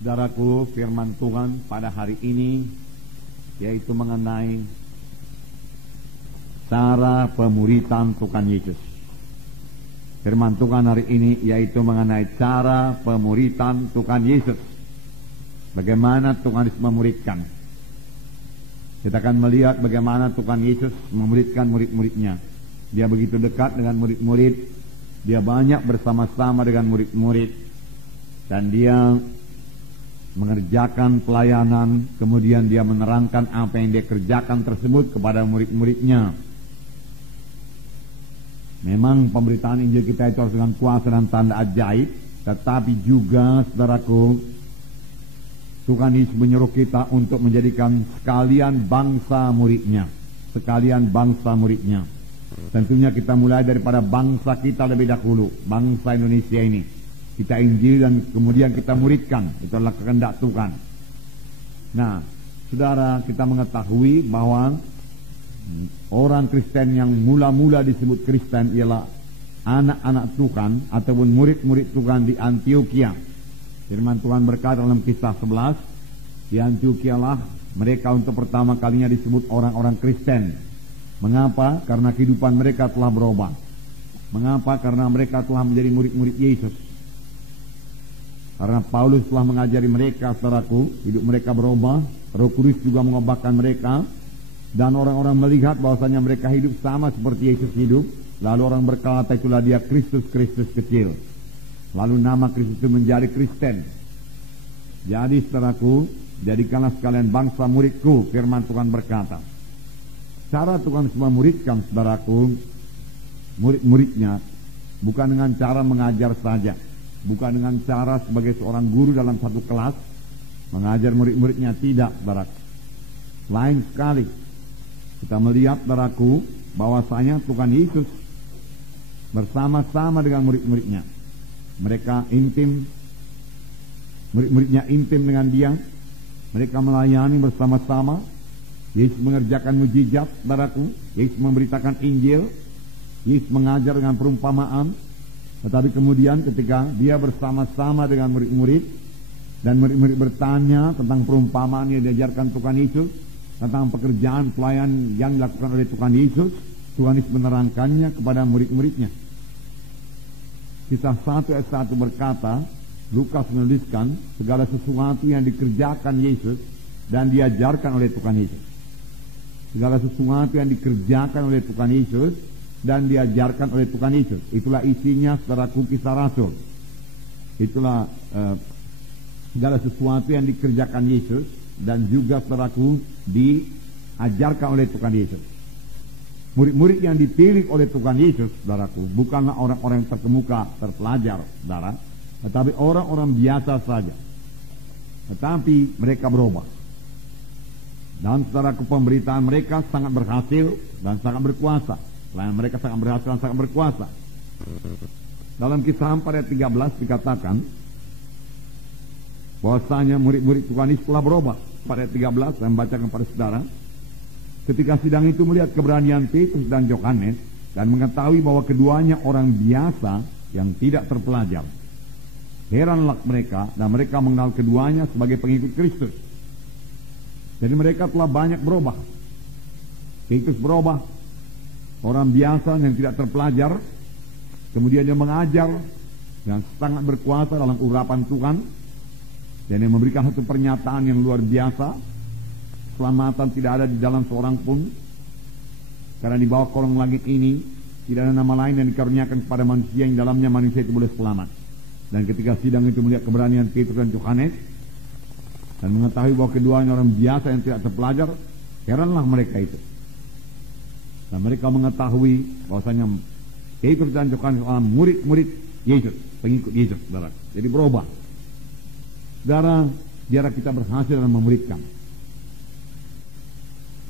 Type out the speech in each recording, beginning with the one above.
Saudaraku, firman Tuhan pada hari ini yaitu mengenai cara pemuritan Tuhan Yesus. Firman Tuhan hari ini yaitu mengenai cara pemuritan Tuhan Yesus. Bagaimana Tuhan Yesus memuridkan. Kita akan melihat bagaimana Tuhan Yesus memuridkan murid-muridnya. Dia begitu dekat dengan murid-murid. Dia banyak bersama-sama dengan murid-murid. Dan dia mengerjakan pelayanan, kemudian dia menerangkan apa yang dia kerjakan tersebut kepada murid-muridnya. Memang pemberitaan Injil kita itu harus dengan kuasa dan tanda ajaib, tetapi juga, saudaraku, Tuhan Yesus menyuruh kita untuk menjadikan sekalian bangsa muridnya. Sekalian bangsa muridnya. Tentunya kita mulai daripada bangsa kita lebih dahulu, bangsa Indonesia ini. Kita Injil dan kemudian kita muridkan. Itu adalah kehendak Tuhan. Nah, saudara, kita mengetahui bahwa orang Kristen yang mula-mula disebut Kristen ialah anak-anak Tuhan ataupun murid-murid Tuhan di Antioquia. Firman Tuhan berkata dalam Kisah 11, di Antioquia lah mereka untuk pertama kalinya disebut orang-orang Kristen. Mengapa? Karena kehidupan mereka telah berubah. Mengapa? Karena mereka telah menjadi murid-murid Yesus. Karena Paulus telah mengajari mereka, saudaraku, hidup mereka berubah. Roh Kudus juga mengubahkan mereka. Dan orang-orang melihat bahwasanya mereka hidup sama seperti Yesus hidup. Lalu orang berkata, itulah dia Kristus kecil. Lalu nama Kristus itu menjadi Kristen. Jadi, saudaraku, jadikanlah sekalian bangsa muridku, firman Tuhan berkata. Cara Tuhan memuridkan, saudaraku, murid-muridnya bukan dengan cara mengajar saja. Bukan dengan cara sebagai seorang guru dalam satu kelas mengajar murid-muridnya, tidak, saudaraku. Lain sekali. Kita melihat, saudaraku, bahwasanya Tuhan Yesus bersama-sama dengan murid-muridnya. Mereka intim, murid-muridnya intim dengan dia. Mereka melayani bersama-sama. Yesus mengerjakan mujizat, saudaraku. Yesus memberitakan Injil. Yesus mengajar dengan perumpamaan. Tetapi kemudian ketika dia bersama-sama dengan murid-murid dan murid-murid bertanya tentang perumpamaan yang diajarkan Tuhan Yesus, tentang pekerjaan pelayan yang dilakukan oleh Tuhan Yesus, Tuhan Yesus menerangkannya kepada murid-muridnya. Kisah 1 ayat 1 berkata, Lukas menuliskan segala sesuatu yang dikerjakan Yesus dan diajarkan oleh Tuhan Yesus. Segala sesuatu yang dikerjakan oleh Tuhan Yesus dan diajarkan oleh Tuhan Yesus. Itulah isinya, saudaraku, Kisah Rasul. Itulah segala sesuatu yang dikerjakan Yesus dan juga, saudaraku, diajarkan oleh Tuhan Yesus. Murid-murid yang dipilih oleh Tuhan Yesus, saudaraku, bukanlah orang-orang yang terkemuka, terpelajar, saudara, tetapi orang-orang biasa saja. Tetapi mereka berubah. Dan, saudaraku, pemberitaan mereka sangat berhasil dan sangat berkuasa. Lain mereka sangat berhasil dan sangat berkuasa. Dalam Kisah 4 ayat 13 dikatakan bahwasanya murid-murid Tuhan Yesus telah berubah. 4 ayat 13 saya membacakan kepada saudara. Ketika sidang itu melihat keberanian Petrus dan Yohanes dan mengetahui bahwa keduanya orang biasa yang tidak terpelajar, heranlah mereka dan mereka mengenal keduanya sebagai pengikut Kristus. Jadi mereka telah banyak berubah. Petrus berubah, orang biasa yang tidak terpelajar, kemudian dia mengajar yang sangat berkuasa dalam urapan Tuhan, dan yang memberikan satu pernyataan yang luar biasa. Keselamatan tidak ada di dalam seorang pun, karena di bawah kolong langit ini tidak ada nama lain yang dikaruniakan kepada manusia yang dalamnya manusia itu boleh selamat. Dan ketika sidang itu melihat keberanian Petrus dan Yohanes dan mengetahui bahwa keduanya orang biasa yang tidak terpelajar, heranlah mereka itu. Dan mereka mengetahui bahwasanya Petrus dan Yohanes adalah murid-murid Yesus, pengikut Yesus, saudara. Jadi berubah. Saudara, biar kita berhasil dalam memuridkan.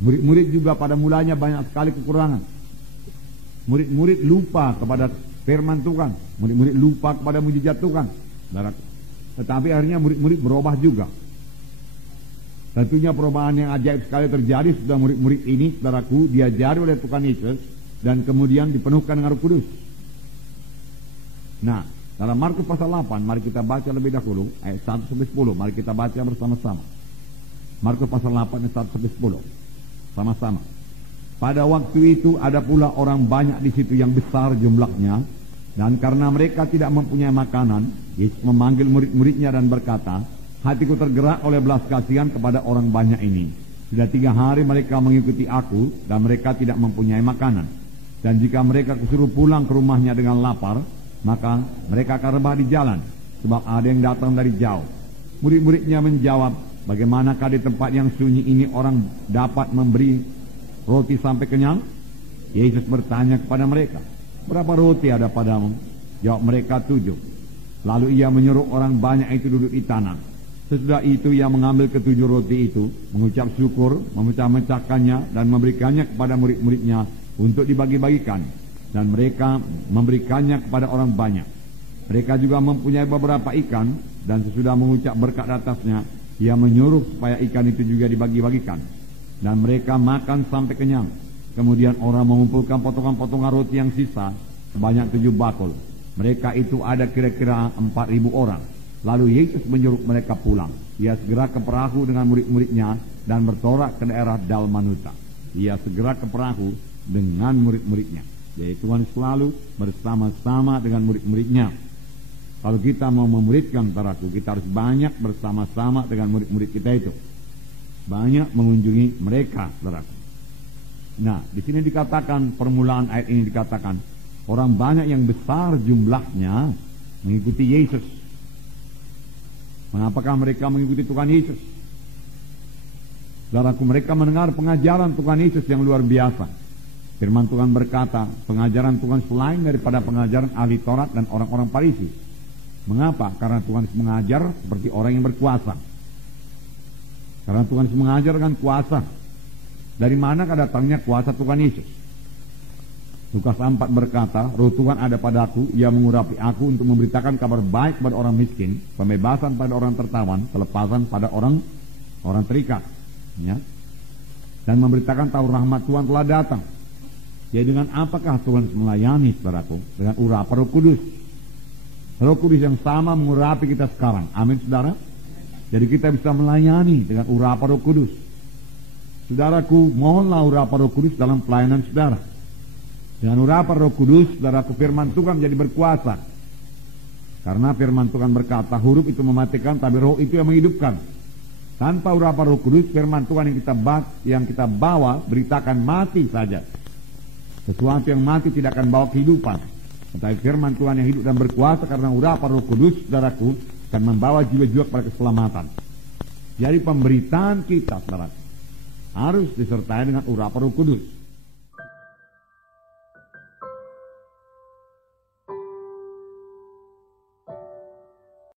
Murid-murid juga pada mulanya banyak sekali kekurangan. Murid-murid lupa kepada firman Tuhan. Murid-murid lupa kepada mujizat Tuhan, saudara. Tetapi akhirnya murid-murid berubah juga. Tentunya perubahan yang ajaib sekali terjadi sudah murid-murid ini, saudaraku, diajari oleh Tuhan Yesus dan kemudian dipenuhkan dengan Roh Kudus. Nah, Dalam Markus pasal 8, mari kita baca lebih dahulu ayat 1-10. Mari kita baca bersama-sama. Markus pasal 8 ayat 1-10. Sama-sama. Pada waktu itu ada pula orang banyak di situ yang besar jumlahnya, dan karena mereka tidak mempunyai makanan, Yesus memanggil murid-muridnya dan berkata, hatiku tergerak oleh belas kasihan kepada orang banyak ini. Sudah 3 hari mereka mengikuti aku, dan mereka tidak mempunyai makanan. Dan jika mereka kusuruh pulang ke rumahnya dengan lapar, maka mereka akan rebah di jalan, sebab ada yang datang dari jauh. Murid-muridnya menjawab, bagaimanakah di tempat yang sunyi ini orang dapat memberi roti sampai kenyang? Yesus bertanya kepada mereka, berapa roti ada padamu? Jawab mereka, 7. Lalu ia menyuruh orang banyak itu duduk di tanah. Sesudah itu ia mengambil ke-7 roti itu, mengucap syukur, memecah-mecahkannya dan memberikannya kepada murid-muridnya untuk dibagi-bagikan, dan mereka memberikannya kepada orang banyak. Mereka juga mempunyai beberapa ikan, dan sesudah mengucap berkat atasnya, ia menyuruh supaya ikan itu juga dibagi-bagikan, dan mereka makan sampai kenyang. Kemudian orang mengumpulkan potongan-potongan roti yang sisa sebanyak 7 bakul. Mereka itu ada kira-kira 4.000 orang. Lalu Yesus menyuruh mereka pulang. Ia segera ke perahu dengan murid-muridnya dan bertolak ke daerah Dalmanuta. Ia segera ke perahu dengan murid-muridnya. Jadi Tuhan selalu bersama-sama dengan murid-muridnya. Kalau kita mau memuridkan saudaraku, kita harus banyak bersama-sama dengan murid-murid kita itu. Banyak mengunjungi mereka, saudaraku. Nah, di sini dikatakan, permulaan ayat ini dikatakan, orang banyak yang besar jumlahnya mengikuti Yesus. Mengapakah mereka mengikuti Tuhan Yesus? Saudaraku, mereka mendengar pengajaran Tuhan Yesus yang luar biasa. Firman Tuhan berkata, pengajaran Tuhan selain daripada pengajaran ahli Taurat dan orang-orang Farisi. Mengapa? Karena Tuhan mengajar seperti orang yang berkuasa. Karena Tuhan mengajar dengan kuasa. Dari mana datangnya kuasa Tuhan Yesus? Lukas 4 berkata, roh Tuhan ada padaku, ia mengurapi aku untuk memberitakan kabar baik kepada orang miskin, pembebasan pada orang tertawan, kelepasan pada orang terikat, ya? Dan memberitakan tahu rahmat Tuhan telah datang. Jadi dengan apakah Tuhan melayani, saudaraku? Dengan urapan Roh Kudus. Roh Kudus yang sama mengurapi kita sekarang. Amin, saudara. Jadi kita bisa melayani dengan urapan Roh Kudus. Saudaraku, mohonlah urapan Roh Kudus dalam pelayanan saudara. Dengan urapan Roh Kudus, saudaraku, firman Tuhan menjadi berkuasa. Karena firman Tuhan berkata, huruf itu mematikan, tapi roh itu yang menghidupkan. Tanpa urapan Roh Kudus, firman Tuhan yang kita bawa beritakan mati saja. Sesuatu yang mati tidak akan bawa kehidupan. Tetapi firman Tuhan yang hidup dan berkuasa karena urapan Roh Kudus, saudaraku, akan membawa jiwa-jiwa kepada keselamatan. Jadi pemberitaan kita, saudara, harus disertai dengan urapan Roh Kudus.